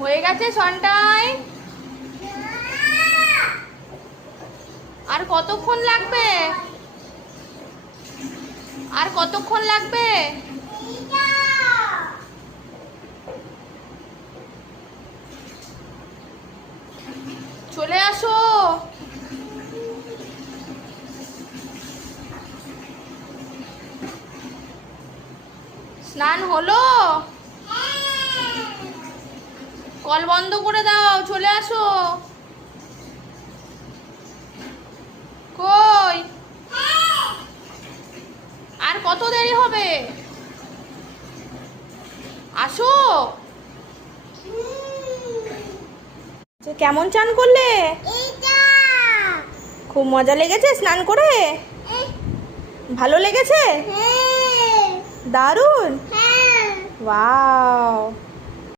হয়ে গেছে সনটাই। আর কতক্ষণ লাগবে? আর কতক্ষণ লাগবে? চলে আসো। স্নান হলো? কল বন্ধ করে দাও, চলে আসো। কই? আর কত দেরি হবে? আসো। কেমন চান করলে? খুব মজা লেগেছে স্নান করে? ভালো লেগেছে? দারুণ। ওয়াও।